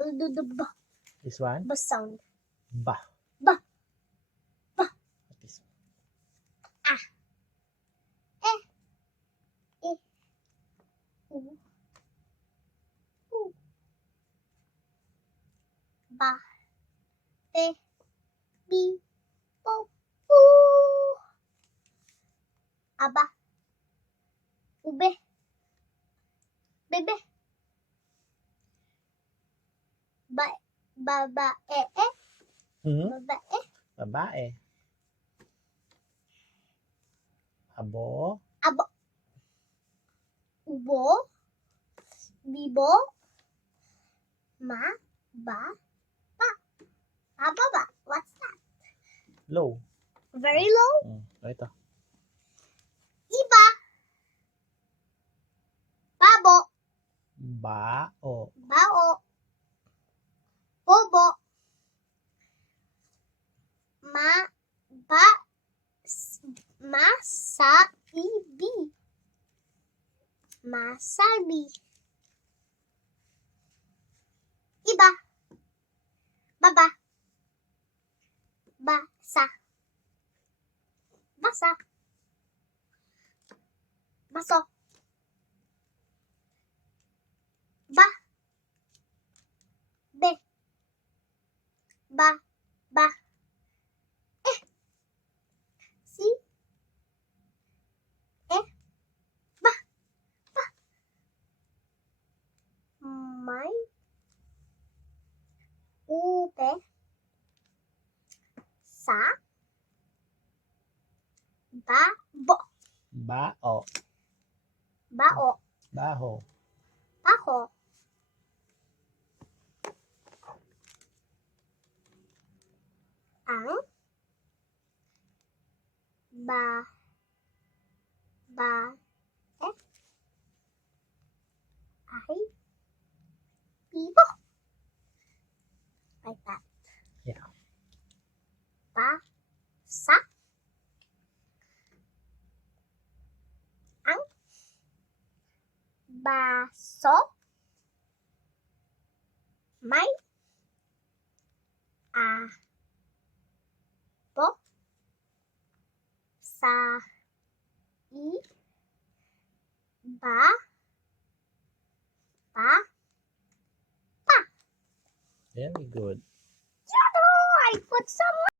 I'll do the b. This one? B sound. Ba. Ba. Ba. This one. Ah. Eh. Eh. U. U. Ba. Te. Bi. Po. U. Aba. Ube. Bebe. Ba. Baba. Babae. Babae. Abo. Abo. Ubo. Bibo. Ma. Ba. Pa. Baba. What's that? Low. Very low. Ito. Iba. Babo. Bao. Bao. Bobo. Masaibi. Masabi. Iba. Baba. Basa. Basa. Baso. Ba. Be. Ba. Ba. Si. Ba. Ba. May. Ube. Sa. Babo. Bao. Bao. Baho. Baho. Ang. Ba. Ay. Bibo. Like that. Yeah. Basa. Ang. Baso. May. Abo. Sa. Ba. Pa. Very good. I put some